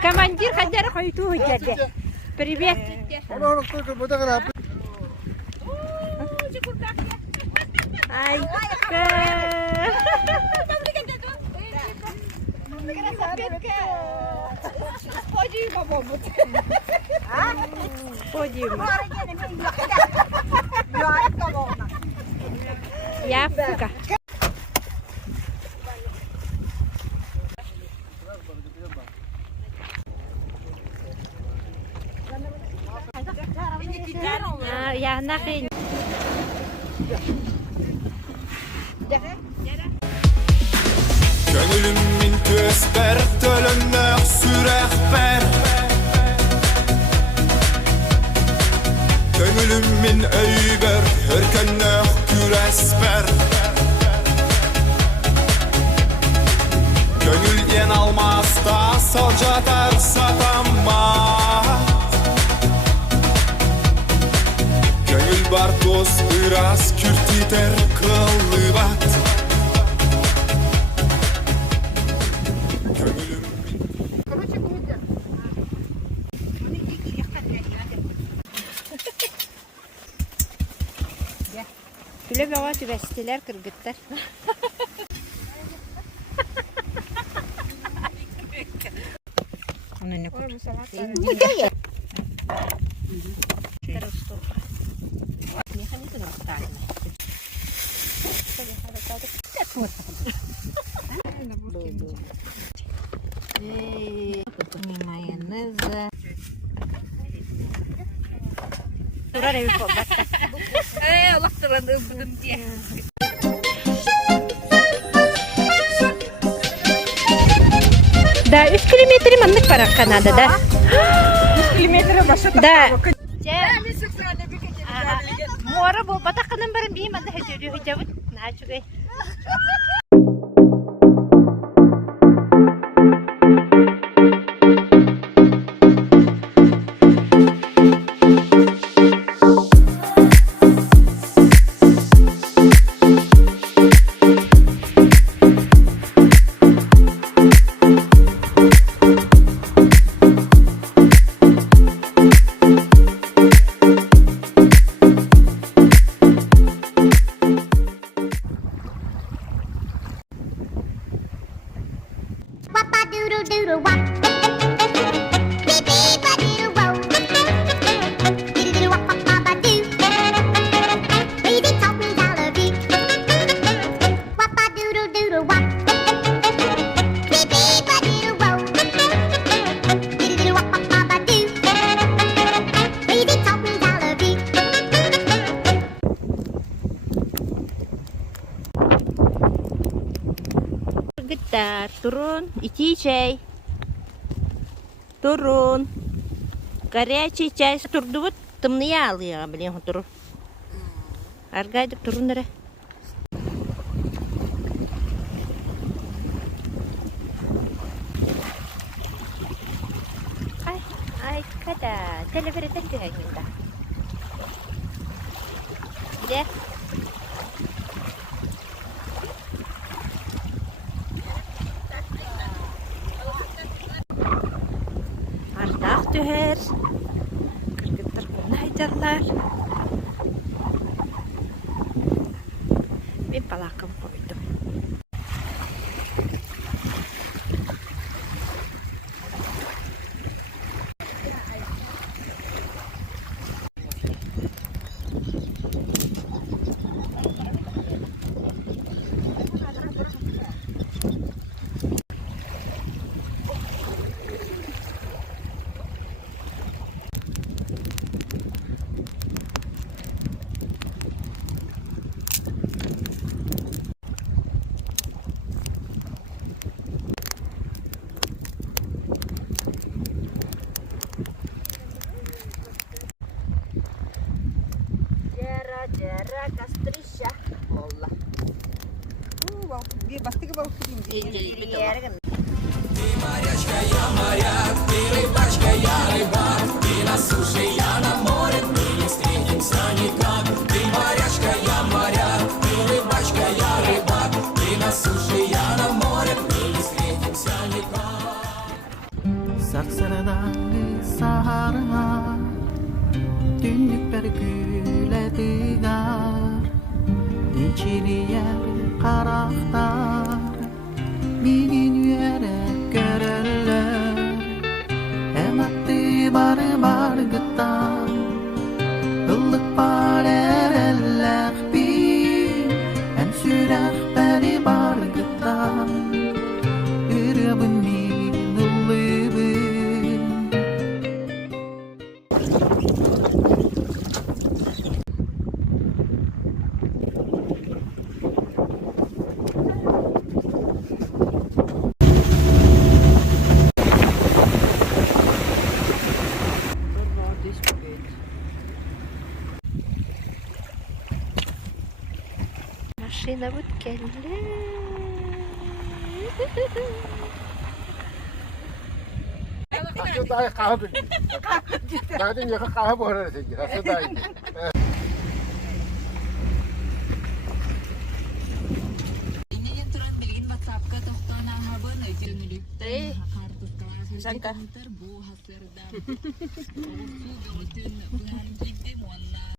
Командир хотя хойду дядя. Привет. Ай. Подиум. Я фука. Ya nakin. Gönlümün göster tölönler sürehber Gönlümün öyber hörkenler küresper Gönül yen almaz da salcatar satamaz Gönül bartos biraz kürtiter kıllıbat Güle baba tübestiler kırgıtlar. Onu ne koyayım? Bu değil. Terus tuh. Ini kan itu nokta. Mayonnaise. Turun dari kobat. Allah turun dia. Да, 3 kilometre mandık var Kanada'da. 3 kilometre başa da. Da. Muara bu batakanın barın bir manda hediyor hijabut. Nah juga. Gitar, turun, ичи чай. Turun. Горячий чай. Turdu bu tımlıya alıyor biliyor turun. Argaydık turun nere? Ay kada. Telefere tadi kita. Ya. Ardak tüher. Kırgıtlar konaydarlar. Ben palakam koydum. Bir bastık balık gideyim. Saksırdan saharga Dündükler güledigar İçiliyer karaktar Bir gün yere görürler Hem attı bar gıttan Illık bar ereller bir Hem sürek beri bar gıttan Ürübün min ıllыбın Машина вот келді. Asıl kahve. Zaten yakın kahve bu arada. Asıl daha iyi. Ini turun bilgin WhatsApp-ka tohtona habon jönülük. Eh, Kartus kelas Sangka. bu haslerdan. Osu gamutun buhan gide monna